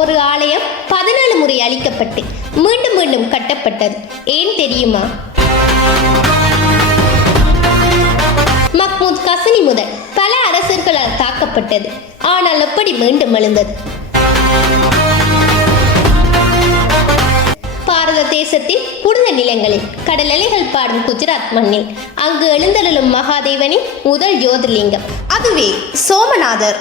ஒரு ஆலயம் 17 முறை அழிக்கப்பட்டு மீண்டும் மீண்டும் கட்டப்பட்டது ஏன் தெரியுமா? மஹ்மூத் கசனி முதல் பல அரசர்களால் தாக்கப்பட்டது, ஆனால் எப்படி மீண்டும் எழுந்தது? பாரத தேசத்தில் புனித நிலங்களில் கடல் அலைகள் பாடும் குஜராத் மண்ணில் அங்கு எழுந்தருளும் மகாதேவனின் முதல் ஜோதிர்லிங்கம், அதுவே சோமநாதர்.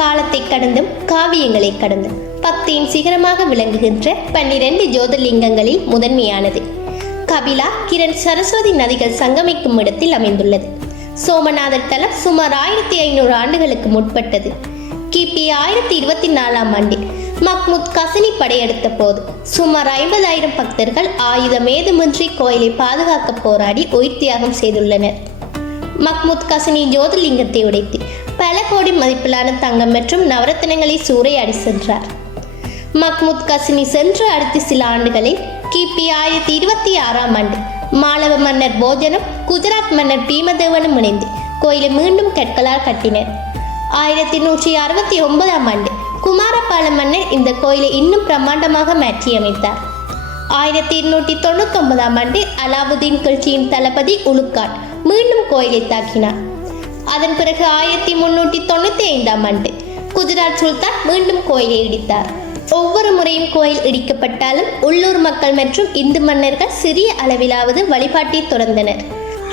காலத்தை கடந்தும் காவியங்களை கடந்தும் பக்தியின் சிகரமாக விளங்குகின்ற 12 ஜோதிர்லிங்கங்களில் முதன்மையானது கபிலா, கிரண், சரஸ்வதி நதிகள் சங்கமிக்கும் இடத்தில் அமைந்துள்ளது. சோமநாதர் தலம் சுமார் 1500 ஆண்டுகளுக்கு முற்பட்டது. கிபி 1024ஆம் ஆண்டில் மஹ்மூத் கசனி படையெடுத்த போது சுமார் 50,000 பக்தர்கள் ஆயுதம் ஏதுமின்றி கோயிலை பாதுகாக்க போராடி உயிர் தியாகம் செய்துள்ளனர். மஹ்மூத் கசனி ஜோதிர்லிங்கத்தை உடைத்து பல கோடி மதிப்பிலான தங்கம் மற்றும் நவரத்தினங்களை சூறையாடி சென்றார். மஹ்மூத் கசனி சென்ற அடுத்த சில ஆண்டுகளில் கிபி 1026ஆம் ஆண்டு மாளவ மன்னர் போஜனும் குஜராத் மன்னர் பீமதேவனும் இணைந்து கோயிலை மீண்டும் கற்களால் கட்டினர். 1169ஆம் ஆண்டு குமாரபால மன்னர் இந்த கோயிலை இன்னும் பிரம்மாண்டமாக மாற்றியமைத்தார். 1299ஆம் ஆண்டு அலாவுதீன் கில்ஜியின் தளபதி உலுக்கான் மீண்டும் கோயிலை தாக்கினார். அதன் பிறகு 1395ஆம் ஆண்டு குஜராத் சுல்தான் மீண்டும் கோயிலை இடித்தார். ஒவ்வொரு முறையும் கோயில் இடிக்கப்பட்டாலும் உள்ளூர் மக்கள் மற்றும் இந்து மன்னர்கள் சிறிய அளவிலாவது வழிபாட்டை தொடர்ந்தனர்.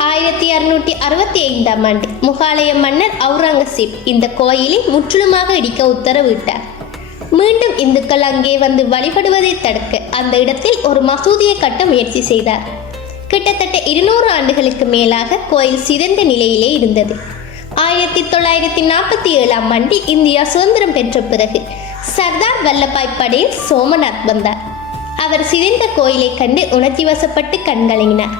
1665ஆம் ஆண்டு முகாலய மன்னர் அவுரங்கசீப் இந்த கோயிலை முற்றிலுமாக இடிக்க உத்தரவிட்டார். மீண்டும் இந்துக்கள் அங்கே வந்து வழிபடுவதை தடுக்க அந்த இடத்தில் ஒரு மசூதியை கட்ட முயற்சி செய்தார். கிட்டத்தட்ட 200 ஆண்டுகளுக்கு மேலாக கோயில் சிதைந்த நிலையிலே இருந்தது. 1947ஆம் ஆண்டு இந்தியா சுதந்திரம் பெற்ற பிறகு சர்தார் வல்லபாய் படேல் சோமநாத் வந்தார். அவர் சிதைந்த கோயிலை கண்டு உணர்ச்சி வசப்பட்டு கண்கலங்கினார்.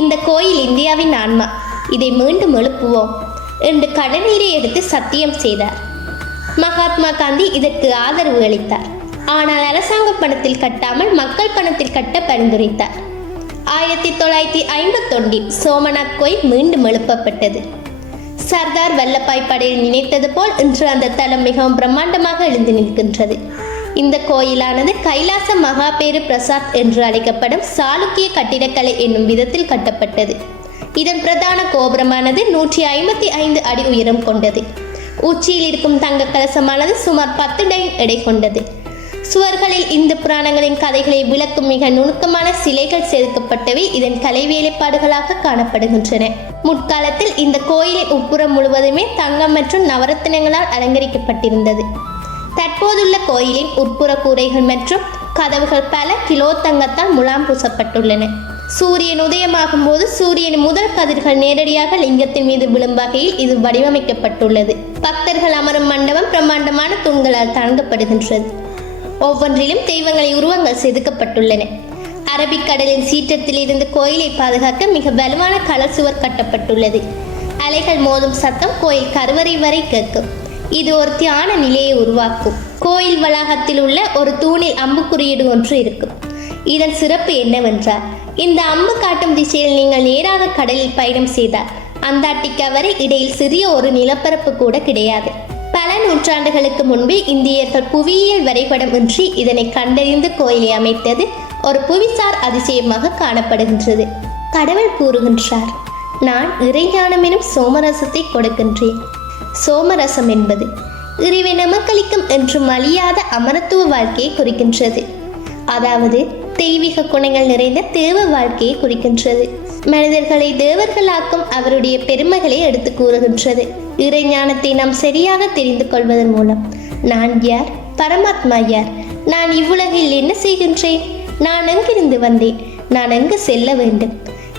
இந்த கோயில் இந்தியாவின் ஆன்மா, இதை மீண்டும் எழுப்புவோம் என்று கடநீரை எடுத்து சத்தியம் செய்தார். மகாத்மா காந்தி இதற்கு ஆதரவு அளித்தார். ஆனால் அரசாங்க பணத்தில் கட்டாமல் மக்கள் பணத்தில் கட்ட பரிந்துரைத்தார். 1951இல் சோமநாத் கோயில் மீண்டும் எழுப்பப்பட்டது. சர்தார் வல்லபாய் படேல் நினைத்தது போல் இன்று அந்த தலம் மிகவும் பிரம்மாண்டமாக எழுந்து நிற்கின்றது. இந்த கோயிலானது கைலாச மகாபேரு பிரசாத் என்று அழைக்கப்படும் சாளுக்கிய கட்டிடக்கலை என்னும் விதத்தில் கட்டப்பட்டது. இதன் பிரதான கோபுரமானது 155 அடி உயரம் கொண்டது. உச்சியில் இருக்கும் தங்க கலசமானது சுமார் 10 டன் எடை கொண்டது. சுவர்களில் இந்து புராணங்களின் கதைகளை விளக்கும் மிக நுணுக்கமான சிலைகள் செதுக்கப்பட்டவை இதன் கலை வேலைப்பாடுகளாக காணப்படுகின்றன. முற்காலத்தில் இந்த கோயிலின் உட்புறம் முழுவதுமே தங்கம் மற்றும் நவரத்தினங்களால் அலங்கரிக்கப்பட்டிருந்தது. தற்போதுள்ள கோயிலின் உட்புற கூரைகள் மற்றும் கதவுகள் பல கிலோ தங்கத்தால் முலாம் பூசப்பட்டுள்ளன. சூரியன் உதயமாகும் போது சூரியனின் முதல் கதிர்கள் நேரடியாக லிங்கத்தின் மீது விழும் வகையில் இது வடிவமைக்கப்பட்டுள்ளது. பக்தர்கள் அமரும் மண்டபம் பிரம்மாண்டமான தூண்களால் தாங்கப்படுகின்றது. ஒவ்வொன்றிலும் தெய்வங்களை உருவங்கள் செதுக்கப்பட்டுள்ளன. அரபிக்கடலின் சீற்றத்தில் இருந்து கோயிலை பாதுகாக்க மிக வலுவான கடல் சுவர் கட்டப்பட்டுள்ளது. அலைகள் மோதும் சத்தம் கோயில் கருவறை வரை கேட்கும். இது ஒரு தியான நிலையை உருவாக்கும். கோயில் வளாகத்தில் உள்ள ஒரு தூணில் அம்பு குறியீடு ஒன்று இருக்கும். இதன் சிறப்பு என்னவென்றால், இந்த அம்பு காட்டும் திசையில் நீங்கள் நேராக கடலில் பயணம் செய்தால் அந்தார்டிகா வரை இடையில் சிறிய ஒரு நிலப்பரப்பு கூட கிடையாது. பல நூற்றாண்டுகளுக்கு முன்பே இந்தியர்கள் புவியியல் வரைபடம் இன்றி இதனை கண்டறிந்து கோயிலை அமைத்தது ஒரு புவிசார் அதிசயமாக காணப்படுகின்றது. கடவுள் கூறுகின்றார், நான் இறைஞானம் எனும் சோமரசத்தை கொடுக்கின்றேன். சோமரசம் என்பது இறைவை நமக்களிக்கும் என்றும் அழியாத அமரத்துவ வாழ்க்கையை குறிக்கின்றது. அதாவது தெய்வீக குணங்கள் நிறைந்த தேவ வாழ்க்கையை குறிக்கின்றது. மனிதர்களை தேவர்களாக்கும் அவருடைய பெருமைகளை எடுத்து கூறுகின்றது. இறைஞானத்தை நாம் சரியாக தெரிந்து கொள்வதன் மூலம் நான் யார், பரமாத்மா யார், நான் இவ்வுலகில் என்ன செய்கின்றேன், நான் எங்கிருந்து வந்தேன், நான் எங்கு செல்ல வேண்டும்,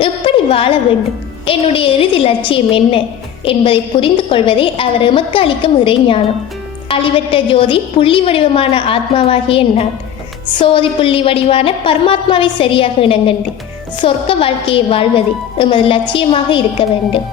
எப்படி வாழ வேண்டும், என்னுடைய இறுதி லட்சியம் என்ன என்பதை புரிந்து கொள்வதே அவர் எமக்கு அளிக்கும் இறைஞானம். அழிவற்ற ஜோதி புள்ளி வடிவமான ஆத்மாவாகிய நான் சோதி புள்ளி வடிவான பரமாத்மாவை சரியாக இனங்கண்டு சொர்க்க வாழ்க்கையை வாழ்வதே எமது லட்சியமாக இருக்க வேண்டும்.